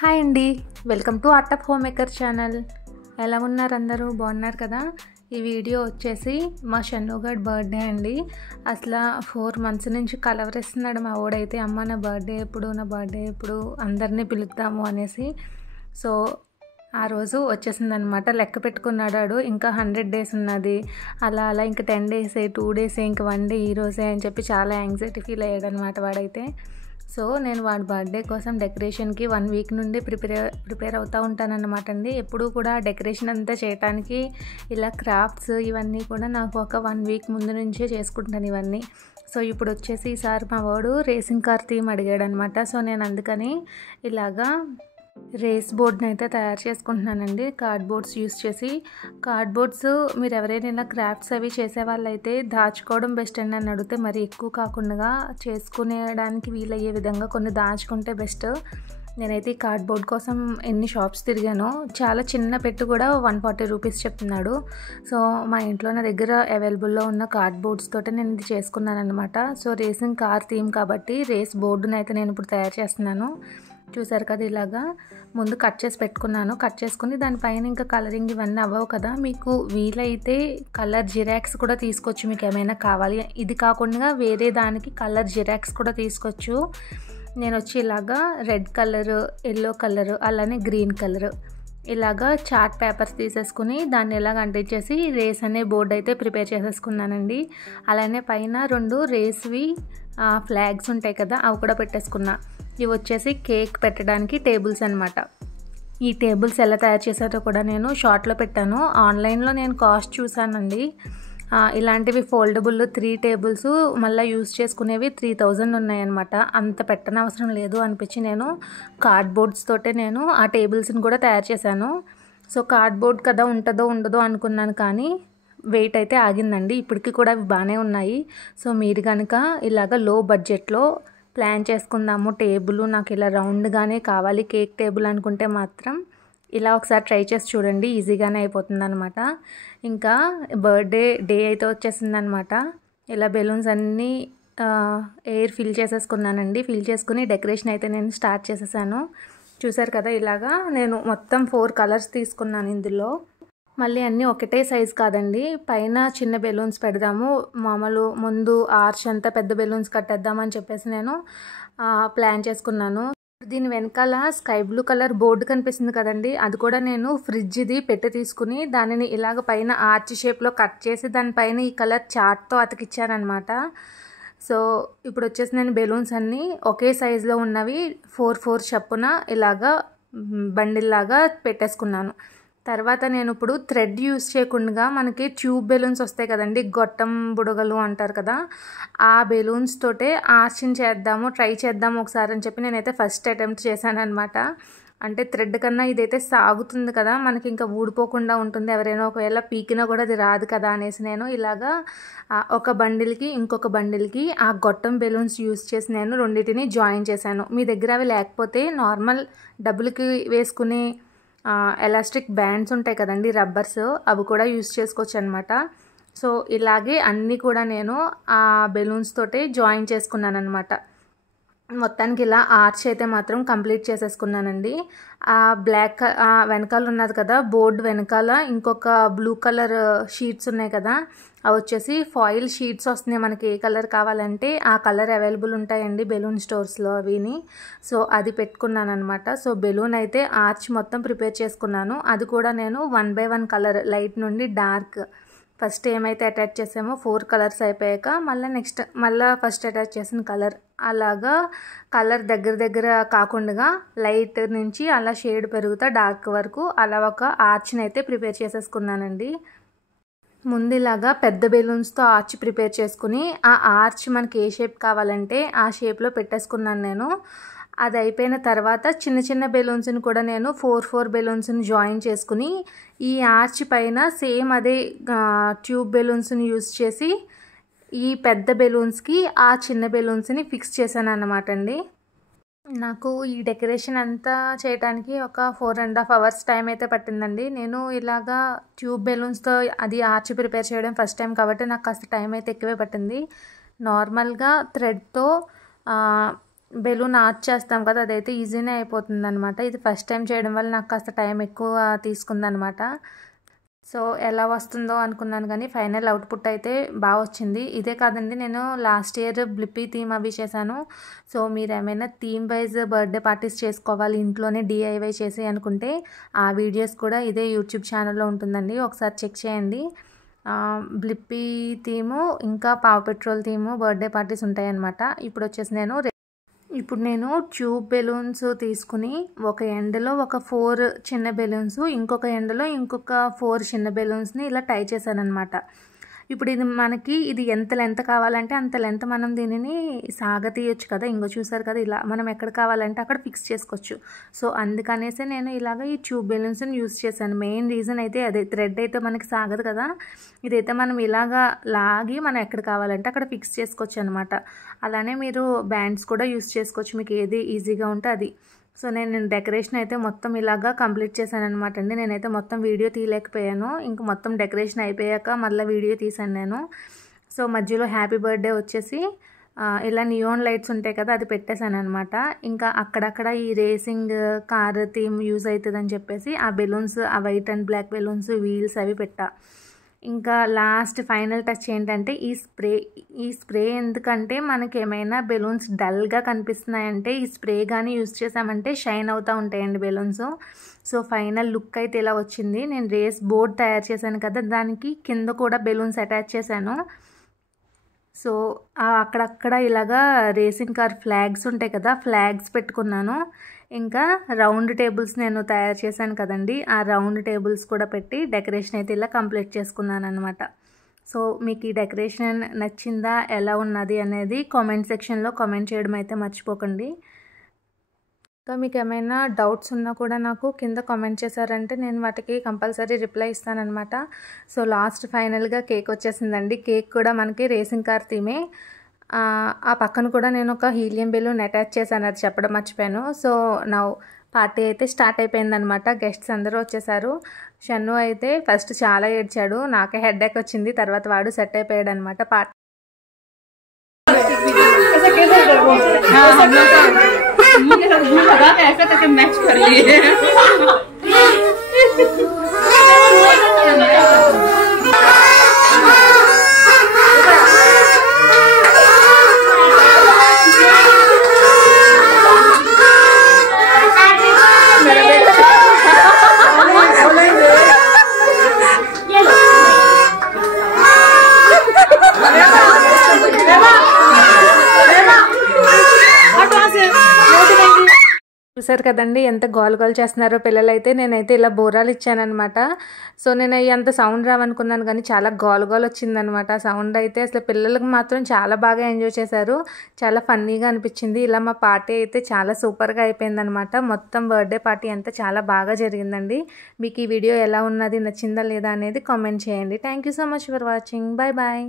Hi అండి, welcome to art of home maker channel. ఎలా ఉన్నారు? అందరూ బాగున్నారు కదా? ఈ వీడియో వచ్చేసి మా షన్నుగాడ్ బర్త్డే అండి. అసలు 4 months నుంచి కలవరిస్తున్నాడు మా ఓడైతే. అమ్మ నా బర్త్డే ఎప్పుడు అందరినీ పిలుద్దాము అనేసి. సో ఆ రోజు వచ్చేసిందనమాట. లెక్క పెట్టుకున్నాడు. ఇంకా 100 days ఉన్నది, అలా ఇంకా 10 days 2 days ఇంకా 1 day ఈరోజే అని చెప్పి చాలా యాంగ్జైటీ ఫీల్ అయ్యాడనమాట వాడైతే. సో నేను వాడి బర్త్డే కోసం డెకరేషన్కి 1 week నుండి ప్రిపేర్ అవుతూ ఉంటానన్నమాట అండి. ఎప్పుడూ కూడా డెకరేషన్ అంతా చేయడానికి ఇలా క్రాఫ్ట్స్ ఇవన్నీ కూడా నాకు ఒక 1 week ముందు నుంచే చేసుకుంటాను ఇవన్నీ. సో ఇప్పుడు వచ్చేసి ఈసారి మా వాడు రేసింగ్ కార్ థీమ్ అడిగాడనమాట. సో నేను అందుకని ఇలాగా రేస్ బోర్డ్ని అయితే తయారు చేసుకుంటున్నానండి, కార్డ్బోర్డ్స్ యూస్ చేసి. కార్డ్బోర్డ్స్ మీరు ఎవరైనా ఇలా క్రాఫ్ట్స్ అవి చేసే వాళ్ళైతే దాచుకోవడం బెస్ట్ అండి. అని అడిగితే మరి ఎక్కువ కాకుండా చేసుకునేడానికి వీలయ్యే విధంగా కొన్ని దాచుకుంటే బెస్ట్. నేనైతే ఈ కార్డ్బోర్డ్ కోసం ఎన్ని షాప్స్ తిరిగానో. చాలా చిన్న పెట్టు కూడా 140 rupees చెప్తున్నాడు. సో మా ఇంట్లో నా దగ్గర అవైలబుల్లో ఉన్న కార్డ్బోర్డ్స్ తోటే నేను ఇది చేసుకున్నాను అనమాట. సో రేసింగ్ కార్ థీమ్ కాబట్టి రేస్ బోర్డుని అయితే నేను ఇప్పుడు తయారు చేస్తున్నాను. చూసారు కదా, ఇలాగా ముందు కట్ చేసి పెట్టుకున్నాను. కట్ చేసుకుని దానిపైన ఇంకా కలరింగ్ ఇవన్నీ అవ్వవు కదా, మీకు వీలైతే కలర్ జిరాక్స్ కూడా తీసుకోవచ్చు మీకు ఏమైనా కావాలి. ఇది కాకుండా వేరే దానికి కలర్ జిరాక్స్ కూడా తీసుకోవచ్చు. నేను వచ్చి ఇలాగా రెడ్ కలర్, ఎల్లో కలర్, అలానే గ్రీన్ కలర్ ఇలాగా చార్ట్ పేపర్స్ తీసేసుకుని దాన్ని ఇలాగ అంటించేసి రేస్ అనే బోర్డు అయితే ప్రిపేర్ చేసేసుకున్నానండి. అలానే పైన 2 రేస్వి ఫ్లాగ్స్ ఉంటాయి కదా, అవి కూడా పెట్టేసుకున్నా. ఇవి వచ్చేసి కేక్ పెట్టడానికి టేబుల్స్ అనమాట. ఈ టేబుల్స్ ఎలా తయారు చేశారో కూడా నేను షార్ట్లో పెట్టాను. ఆన్లైన్లో నేను కాస్ట్ చూసానండి. ఇలాంటివి ఫోల్డబుల్ 3 tables మళ్ళీ యూజ్ చేసుకునేవి 3000 ఉన్నాయన్నమాట. అంత పెట్టనవసరం లేదు అనిపించి నేను కార్డ్బోర్డ్స్ తోటే నేను ఆ టేబుల్స్ని కూడా తయారు చేశాను. సో కార్డ్బోర్డ్ కదా ఉంటుందో ఉండదో అనుకున్నాను, కానీ వెయిట్ అయితే ఆగిందండి. ఇప్పటికీ కూడా అవి బాగానే ఉన్నాయి. సో మీరు కనుక ఇలాగ లో బడ్జెట్లో ప్లాన్ చేసుకుందాము, టేబుల్ నాకు ఇలా రౌండ్గానే కావాలి కేక్ టేబుల్ అనుకుంటే మాత్రం ఇలా ఒకసారి ట్రై చేసి చూడండి, ఈజీగానే అయిపోతుంది అనమాట. ఇంకా బర్త్డే డే అయితే వచ్చేసిందనమాట. ఇలా బెలూన్స్ అన్నీ ఎయిర్ ఫిల్ చేసేసుకున్నానండి. ఫిల్ చేసుకుని డెకరేషన్ అయితే నేను స్టార్ట్ చేసేసాను. చూసారు కదా, ఇలాగా నేను మొత్తం 4 colours తీసుకున్నాను ఇందులో. మళ్ళీ అన్నీ ఒకటే సైజ్ కాదండి. పైన చిన్న బెలూన్స్ పెడదాము, మామూలు ముందు ఆర్చ్ అంతా పెద్ద బెలూన్స్ కట్టేద్దామని చెప్పేసి నేను ప్లాన్ చేసుకున్నాను. దీని వెనకాల స్కై బ్లూ కలర్ బోర్డు కనిపిస్తుంది కదండి, అది కూడా నేను ఫ్రిడ్జ్ది పెట్టి తీసుకుని దానిని ఇలాగ పైన ఆర్చ్ షేప్లో కట్ చేసి దానిపైన ఈ కలర్ చార్ట్తో అతికిచ్చానమాట. సో ఇప్పుడు వచ్చేసి నేను బెలూన్స్ అన్నీ ఒకే సైజులో ఉన్నవి 4 చప్పున ఇలాగా బండిల్లాగా పెట్టేసుకున్నాను. తర్వాత నేను ఇప్పుడు థ్రెడ్ యూస్ చేయకుండా మనకి ట్యూబ్ బెలూన్స్ వస్తాయి కదండి, గొట్టం బుడగలు అంటారు కదా, ఆ బెలూన్స్ తోటే ఆర్చిని ట్రై చేద్దాము ఒకసారి అని చెప్పి నేనైతే ఫస్ట్ అటెంప్ట్ చేశాను అనమాట. అంటే థ్రెడ్ కన్నా ఇదైతే సాగుతుంది కదా, మనకి ఇంకా ఊడిపోకుండా ఉంటుంది. ఎవరైనా ఒకవేళ పీకినా కూడా అది రాదు కదా అనేసి నేను ఇలాగా ఒక బండిల్కి ఇంకొక బండిల్కి ఆ గొట్టం బెలూన్స్ యూస్ చేసి నేను రెండింటిని జాయిన్ చేశాను. మీ దగ్గర అవి లేకపోతే నార్మల్ డబ్బులకి వేసుకుని ఎలాస్టిక్ బ్యాండ్స్ ఉంటాయి కదండి, రబ్బర్స్, అవి కూడా యూస్ చేసుకోవచ్చు అనమాట. సో ఇలాగే అన్నీ కూడా నేను ఆ బెలూన్స్ తోటే జాయిన్ చేసుకున్నాను అనమాట. మొత్తానికి ఇలా ఆర్చ్ అయితే మాత్రం కంప్లీట్ చేసేసుకున్నానండి. ఆ బ్లాక్ వెనకాల ఉన్నది కదా బోర్డు వెనకాల ఇంకొక బ్లూ కలర్ షీట్స్ ఉన్నాయి కదా, అవి వచ్చేసి ఫాయిల్ షీట్స్ వస్తున్నాయి. మనకి ఏ కలర్ కావాలంటే ఆ కలర్ అవైలబుల్ ఉంటాయండి బెలూన్ స్టోర్స్లో అవిని. సో అది పెట్టుకున్నాను అనమాట. సో బెలూన్ అయితే ఆర్చ్ మొత్తం ప్రిపేర్ చేసుకున్నాను. అది కూడా నేను 1 by 1 కలర్, లైట్ నుండి డార్క్, ఫస్ట్ ఏమైతే అటాచ్ చేసామో 4 colours అయిపోయాక మళ్ళీ ఫస్ట్ అటాచ్ చేసిన కలర్, అలాగా కలర్ దగ్గర కాకుండా లైట్ నుంచి అలా షేడ్ పెరుగుతా డార్క్ వరకు అలా ఒక ఆర్చ్ని అయితే ప్రిపేర్ చేసేసుకున్నానండి. ముందు ఇలాగా పెద్ద బెలూన్స్తో ఆర్చ్ ప్రిపేర్ చేసుకుని ఆ ఆర్చ్ మనకి ఏ షేప్ కావాలంటే ఆ షేప్లో పెట్టేసుకున్నాను నేను. అది అయిపోయిన తర్వాత చిన్న బెలూన్స్ని కూడా నేను 4 బెలూన్స్ని జాయిన్ చేసుకుని ఈ ఆర్చ్ పైన సేమ్ అదే ట్యూబ్ బెలూన్స్ని యూస్ చేసి ఈ పెద్ద బెలూన్స్కి ఆ చిన్న బెలూన్స్ని ఫిక్స్ చేశాను అన్నమాట అండి. నాకు ఈ డెకరేషన్ అంతా చేయడానికి ఒక 4.5 hours టైం అయితే పట్టిందండి. నేను ఇలాగా ట్యూబ్ బెలూన్స్తో అది ఆర్చ్ ప్రిపేర్ చేయడం ఫస్ట్ టైం కాబట్టి నాకు కాస్త టైం అయితే ఎక్కువే పట్టింది. నార్మల్గా థ్రెడ్తో బెలూన్ ఆర్ట్ చేస్తాం కదా, అదైతే ఈజీనే అయిపోతుంది అనమాట. ఇది ఫస్ట్ టైం చేయడం వల్ల నాకు కాస్త టైం ఎక్కువ తీసుకుందనమాట. సో ఎలా వస్తుందో అనుకున్నాను కానీ ఫైనల్ అవుట్పుట్ అయితే బాగా వచ్చింది. ఇదే కాదండి, నేను లాస్ట్ ఇయర్ బ్లిప్పీ థీమ్ అవి చేశాను. సో మీరు ఏమైనా థీమ్ వైజ్ బర్త్డే పార్టీస్ చేసుకోవాలి ఇంట్లోనే DIY చేసి అనుకుంటే ఆ వీడియోస్ కూడా ఇదే యూట్యూబ్ ఛానల్లో ఉంటుందండి, ఒకసారి చెక్ చేయండి. బ్లిప్పీ థీము ఇంకా pav petrol theme birthday parties ఉంటాయన్నమాట. ఇప్పుడు నేను ట్యూబ్ బెలూన్స్ తీసుకుని ఒక ఎండ్లో ఒక 4 చిన్న బెలూన్స్, ఇంకొక ఎండ్లో ఇంకొక 4 చిన్న బెలూన్స్ని ఇలా టై చేశాను అనమాట. ఇప్పుడు ఇది ఎంత లెంత్ కావాలంటే అంత లెంత్ మనం దీనిని సాగతీయొచ్చు కదా. ఇంకో చూసారు కదా, ఇలా మనం ఎక్కడ కావాలంటే అక్కడ ఫిక్స్ చేసుకోవచ్చు. సో అందుకనేసి నేను ఇలాగ ఈ ట్యూబ్ బెలూన్స్ని యూస్ చేశాను. మెయిన్ రీజన్ అయితే అదే, థ్రెడ్ అయితే మనకి సాగదు కదా, ఇదైతే మనం ఇలాగా లాగి మనం ఎక్కడ కావాలంటే అక్కడ ఫిక్స్ చేసుకోవచ్చు అనమాట. అలానే మీరు బ్యాండ్స్ కూడా యూస్ చేసుకోవచ్చు, మీకు ఏది ఈజీగా ఉంటే అది. సో నేను డెకరేషన్ అయితే మొత్తం ఇలాగా కంప్లీట్ చేశాను అనమాట అండి. నేనైతే మొత్తం వీడియో తీయలేకపోయాను, ఇంక మొత్తం డెకరేషన్ అయిపోయాక మళ్ళీ వీడియో తీశాను నేను. సో మధ్యలో హ్యాపీ బర్త్డే వచ్చేసి ఇలా నియోన్ లైట్స్ ఉంటాయి కదా, అది పెట్టేశాను అనమాట. ఇంకా అక్కడక్కడ ఈ రేసింగ్ కార్ థీమ్ యూజ్ అవుతుందని చెప్పేసి ఆ బెలూన్స్, ఆ white and black balloons, wheels అవి పెట్టా. ఇంకా లాస్ట్ ఫైనల్ టచ్ ఏంటంటే ఈ స్ప్రే ఎందుకంటే మనకి ఏమైనా బెలూన్స్ డల్గా కనిపిస్తున్నాయంటే ఈ స్ప్రే కానీ యూజ్ చేసామంటే షైన్ అవుతూ ఉంటాయండి బెలూన్స్. సో ఫైనల్ లుక్ అయితే ఇలా వచ్చింది. నేను రేస్ బోర్డ్ తయారు చేశాను కదా, దానికి కింద కూడా బెలూన్స్ అటాచ్ చేశాను. సో అక్కడక్కడ ఇలాగా రేసింగ్ కార్ ఫ్లాగ్స్ ఉంటాయి కదా, ఫ్లాగ్స్ పెట్టుకున్నాను. ఇంకా రౌండ్ టేబుల్స్ నేను తయారు చేశాను కదండి, ఆ రౌండ్ టేబుల్స్ కూడా పెట్టి డెకరేషన్ అయితే ఇలా కంప్లీట్ చేసుకున్నాను అనమాట. సో మీకు ఈ డెకరేషన్ నచ్చిందా, ఎలా ఉన్నది అనేది కామెంట్ సెక్షన్లో కామెంట్ చేయడం అయితే మర్చిపోకండి. ఇంకా మీకు ఏమైనా డౌట్స్ ఉన్నా కూడా నాకు కింద కామెంట్ చేశారంటే నేను వాటికి కంపల్సరీ రిప్లై ఇస్తానన్నమాట. సో లాస్ట్ ఫైనల్గా కేక్ వచ్చేసిందండి. కేక్ కూడా మనకి రేసింగ్ కార్ థీమే. ఆ పక్కన కూడా నేను ఒక హీలియం బెలూన్ అటాచ్ చేశాను, అది చెప్పడం మర్చిపోయాను. సో నా పార్టీ అయితే స్టార్ట్ అయిపోయిందనమాట. గెస్ట్స్ అందరూ వచ్చేసారు. షన్ను అయితే ఫస్ట్ చాలా ఏడ్చాడు, నాకే హెడ్ఏక్ వచ్చింది, తర్వాత వాడు సెట్ అయిపోయాడు అనమాట. పార్టీ ऐसा करके मैच कर लिए చూసారు కదండి ఎంత గోల్ చేస్తున్నారో పిల్లలైతే. నేనైతే ఇలా బోరాలు ఇచ్చానమాట. సో నేను అంత సౌండ్ రావనుకున్నాను కానీ చాలా గోల్ వచ్చిందనమాట సౌండ్ అయితే. అసలు పిల్లలకు మాత్రం చాలా బాగా ఎంజాయ్ చేశారు, చాలా ఫన్నీగా అనిపించింది. ఇలా మా పార్టీ అయితే చాలా సూపర్గా అయిపోయిందనమాట. మొత్తం బర్త్డే పార్టీ అంతా చాలా బాగా జరిగిందండి. మీకు ఈ వీడియో ఎలా ఉన్నది, నచ్చిందా లేదా అనేది కామెంట్ చేయండి. Thank you so much for watching. Bye bye.